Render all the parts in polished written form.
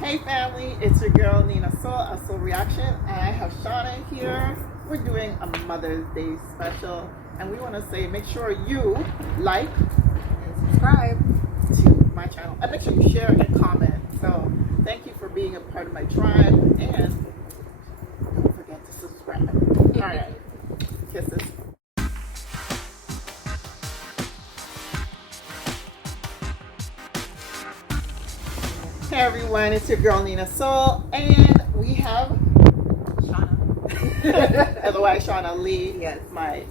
Hey family, it's your girl Nina Soul of Soul Reaction, and I have Shauna here. We're doing a Mother's Day special, and we want to say make sure you like and subscribe to my channel, and make sure you share and comment. So thank you for being a part of my tribe, and don't forget to subscribe. All right, kisses. Hey everyone, it's your girl Nina Soul, and we have Shauna. otherwise Shauna Lee, Yes. my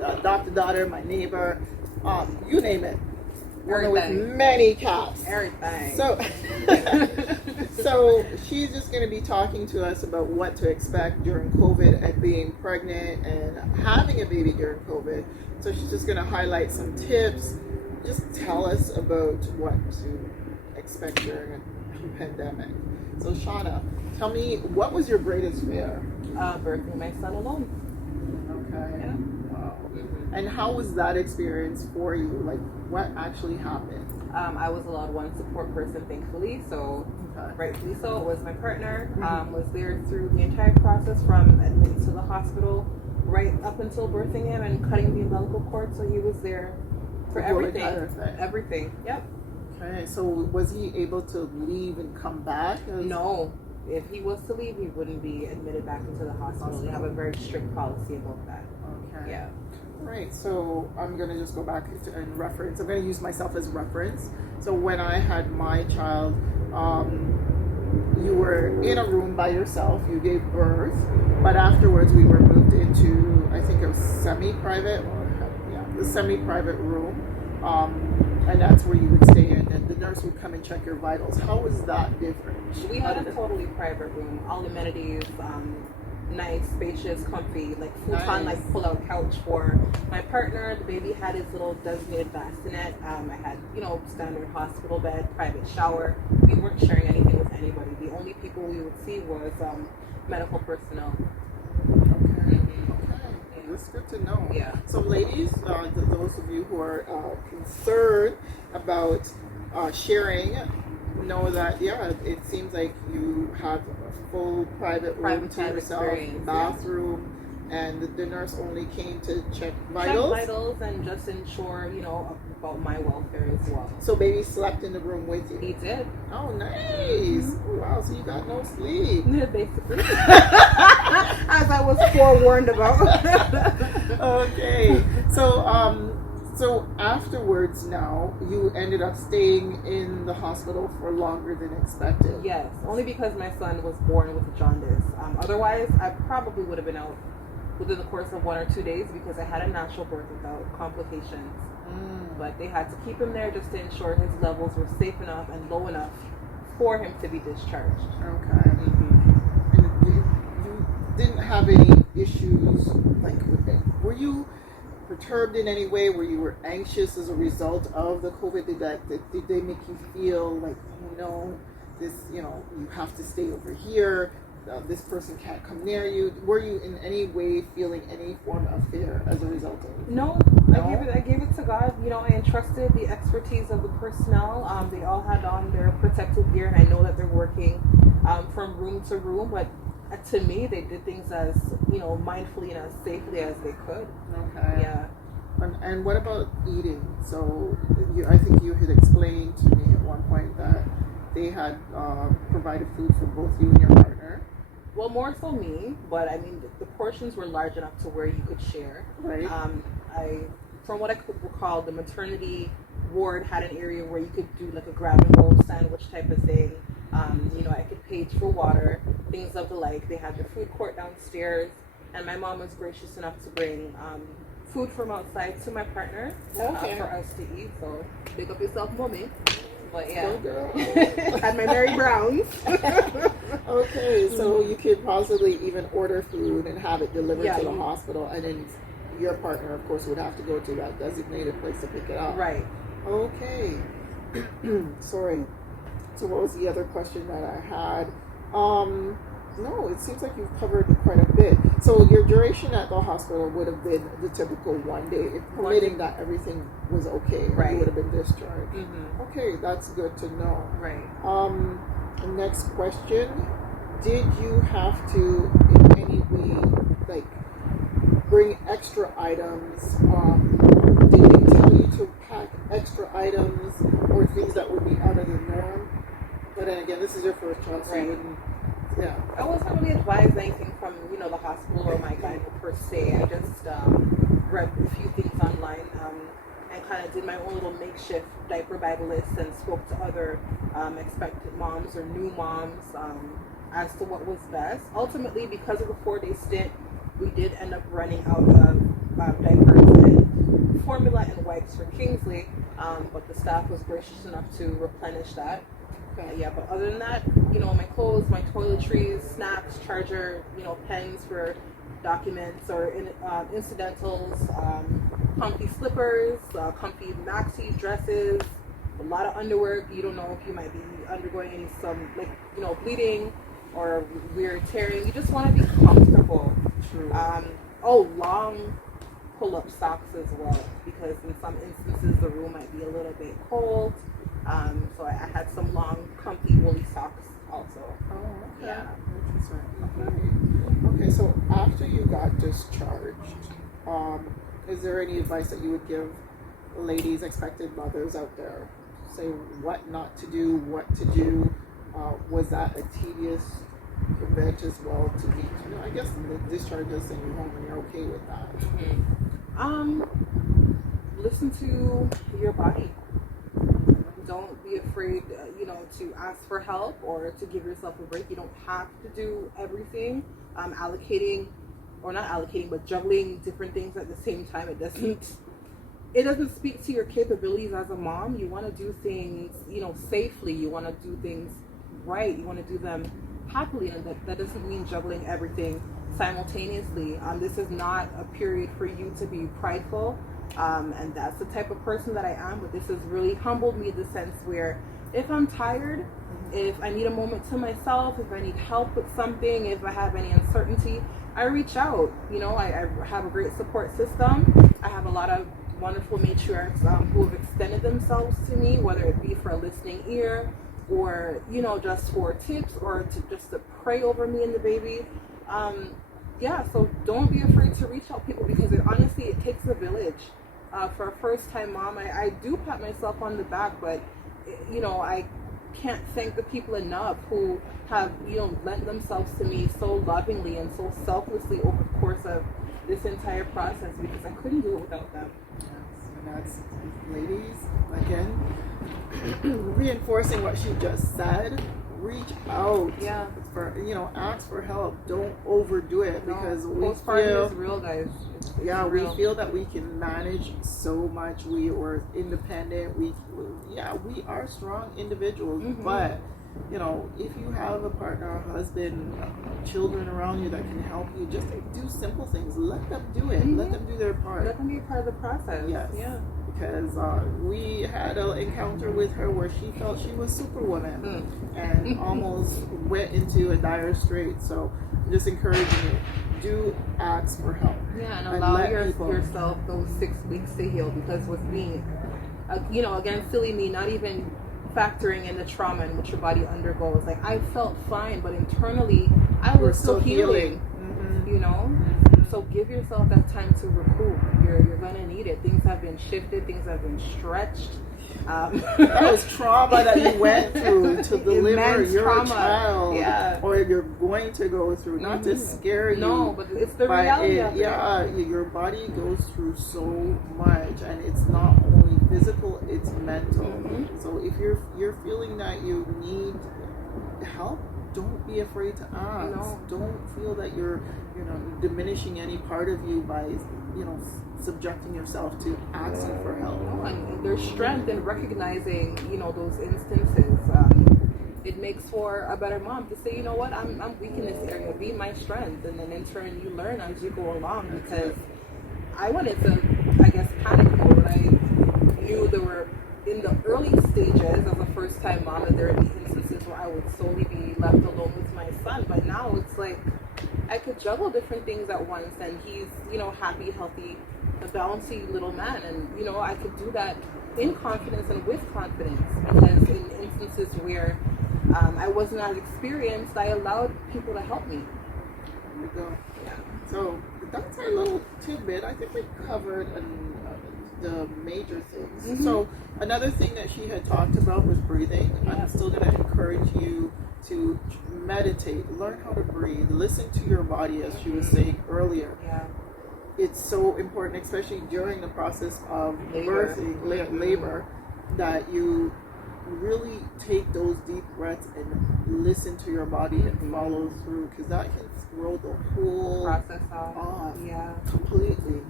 adopted daughter, my neighbor, you name it. Woman with Everything. many cats. Everything. So she's just going to be talking to us about what to expect during COVID and being pregnant and having a baby during COVID. So she's just going to highlight some tips, just tell us about what to expect during a pandemic. So Shauna, tell me, what was your greatest fear? Birthing my son alone. Okay. Yeah. Wow. And how was that experience for you? Like, what actually happened? I was allowed one support person, thankfully. So, rightfully so, it was my partner. Was there through the entire process from admitting to the hospital right up until birthing him and cutting the umbilical cord. So he was there for everything. Everything. Yep. Okay. So was he able to leave and come back? No. If he was to leave, he wouldn't be admitted back into the hospital. They have a very strict policy about that. Okay. Yeah. Right. So I'm going to just go back and reference. I'm going to use myself as reference. So when I had my child, you were in a room by yourself. You gave birth, but afterwards we were moved into, I think it was semi-private, the semi-private room. And that's where you would stay in, and the nurse would come and check your vitals. How was that different? We had a totally private room, all amenities, nice, spacious, comfy, like futon, like pull-out couch for my partner. The baby had his little designated bassinet. I had, standard hospital bed, private shower. We weren't sharing anything with anybody. The only people we would see was medical personnel. That's good to know. Yeah. So ladies, those of you who are concerned about sharing, know that, it seems like you have a full private room to yourself, bathroom, and the nurse only came to check vitals? Check vitals and just ensure, about my welfare as well. So baby slept in the room with you? He did. Oh, nice. Oh, wow, so you got no sleep. Yeah, basically. As I was forewarned about. Okay. So afterwards now, you ended up staying in the hospital for longer than expected. Yes, only because my son was born with jaundice. Otherwise, I probably would have been out within the course of 1 or 2 days because I had a natural birth without complications. But they had to keep him there just to ensure his levels were safe enough and low enough for him to be discharged. Okay. And you didn't have any issues, like, with it? Were you perturbed in any way where you were anxious as a result of the COVID? Did they make you feel like, this, you have to stay over here, this person can't come near you? Were you in any way feeling any form of fear as a result of it? No. I gave it to God. I entrusted the expertise of the personnel. They all had on their protective gear, and I know that they're working from room to room, but to me, they did things as, mindfully and as safely as they could. Okay. Yeah. And what about eating? So I think you had explained to me at one point that they had provided food for both you and your partner. Well, more so me, but I mean, the portions were large enough to where you could share. Right. From what I could recall, the maternity ward had an area where you could do like a grab and go sandwich type of thing. I could page for water, things of the like. They had the food court downstairs, and my mom was gracious enough to bring food from outside to my partner for us to eat. So big up yourself, mommy. But yeah, had my Mary Browns. Okay, so you could possibly even order food and have it delivered to the hospital, and then your partner, of course, would have to go to that designated place to pick it up. Right. Okay. Sorry. So what was the other question that I had? No, it seems like you've covered quite a bit. So your duration at the hospital would have been the typical 1 day, if permitting that everything was okay. Right. You would have been discharged. Mm-hmm. Okay, that's good to know. Right. Next question. Did you have to, in any way, like, bring extra items? Did they tell you to pack extra items or things that would be out of the norm? But then again, this is your first child, so you wouldn't, yeah. I wasn't really advised anything from, the hospital or my guide per se. I just read a few things online and kind of did my own little makeshift diaper bag list and spoke to other expectant moms or new moms as to what was best. Ultimately, because of the 4-day stint, we did end up running out of diapers and formula and wipes for Kingsley, but the staff was gracious enough to replenish that. Yeah, but other than that, my clothes, my toiletries, snacks, charger, pens for documents or incidentals, comfy slippers, comfy maxi dresses, a lot of underwear. You don't know if you might be undergoing bleeding or weird tearing. You just want to be comfortable. True. Long pull-up socks as well, because in some instances the room might be a little bit cold. So I had some long, comfy, woolly socks also. Oh, okay. Yeah. Interesting. Okay, so after you got discharged, is there any advice that you would give ladies, expected mothers out there? Say what not to do, what to do. Was that a tedious event as well to be? I guess the discharge does send you home and you're okay with that. Mm-hmm. Listen to your body. Don't be afraid, to ask for help or to give yourself a break. You don't have to do everything. But juggling different things at the same time, it doesn't speak to your capabilities as a mom. You want to do things, safely. You want to do things right. You want to do them happily, and that doesn't mean juggling everything simultaneously. This is not a period for you to be prideful. And that's the type of person that I am, but this has really humbled me in the sense where if I'm tired, if I need a moment to myself, if I need help with something, if I have any uncertainty, I reach out. I have a great support system. I have a lot of wonderful matriarchs who have extended themselves to me, whether it be for a listening ear or, just for tips or just to pray over me and the baby. So don't be afraid to reach out to people, because honestly, it takes a village. For a first-time mom, I do pat myself on the back, but, I can't thank the people enough who have, lent themselves to me so lovingly and so selflessly over the course of this entire process, because I couldn't do it without them. Yes, and that's, ladies, again, reinforcing what she just said. Reach out. Yeah. Ask for help. Don't overdo it, because postpartum is real, guys. It's real. We feel that we can manage so much. We are independent. We are strong individuals. Mm-hmm. But if you have a partner, a husband, children around you that can help you, just do simple things. Let them do it. Mm-hmm. Let them do their part. Let them be part of the process. Yes. Yeah. Because we had an encounter with her where she felt she was Superwoman and almost went into a dire strait. So I'm just encouraging you, do ask for help. Yeah, and allow yourself those 6 weeks to heal, because with me, again, silly me, not even factoring in the trauma in which your body undergoes. Like, I felt fine, but internally I was still healing. Mm-hmm. So give yourself that time to recoup. You're gonna need it. Things have been shifted. Things have been stretched. That was trauma that you went through to deliver your child, or you're going to go through. Not to scare you. No, but it's the reality of it. Your body goes through so much, and it's not only physical; it's mental. Mm-hmm. So if you're feeling that you need help, don't be afraid to ask. No. Don't feel that you're diminishing any part of you by subjecting yourself to asking for help. No, and there's strength in recognizing those instances. It makes for a better mom to say, what, I'm weak in this area, be my strength, and then in turn you learn as you go along. Because I went into, panic mode. I knew there were, in the early stages as a first-time mom, that there would be instances where I would solely be left alone with my son. But now it's like I could juggle different things at once, and he's, happy, healthy, a bouncy little man, and I could do that in confidence and with confidence, because in instances where I wasn't as experienced. I allowed people to help me. There we go. Yeah. So that's our little tidbit. I think we covered the major things. Mm-hmm. So another thing that she had talked about was breathing. Yeah. I'm still going to encourage you to meditate, learn how to breathe, listen to your body, as she was saying earlier. Yeah. It's so important, especially during the process of Labor. birthing, labor, that you really take those deep breaths and listen to your body and follow through, because that can throw the whole Process off. Yeah. completely.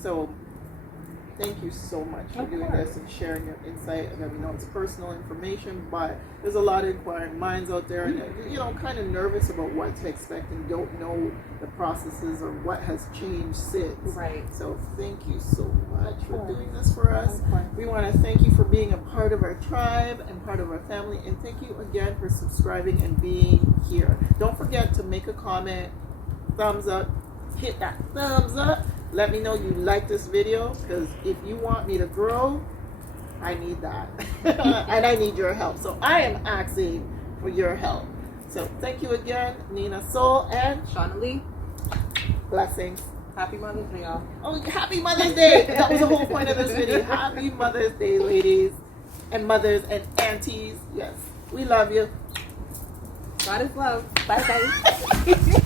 So thank you so much for Of doing course. this and sharing your insight. And we know it's personal information, but there's a lot of inquiring minds out there, and kind of nervous about what to expect and don't know the processes or what has changed since. Right. So thank you so much for course. doing this for us. Of course. We want to thank you for being a part of our tribe and part of our family, and thank you again for subscribing and being here. Don't forget to make a comment, thumbs up, hit that thumbs up. Let me know you like this video, because if you want me to grow, I need that. And I need your help. So I am asking for your help. So thank you again, Nina Soul, and Shauna Lee, blessings. happy Mother's Day, y'all. Oh, happy Mother's Day. That was the whole point of this video. Happy Mother's Day, ladies and mothers and aunties. Yes, we love you. God is love. Bye, bye.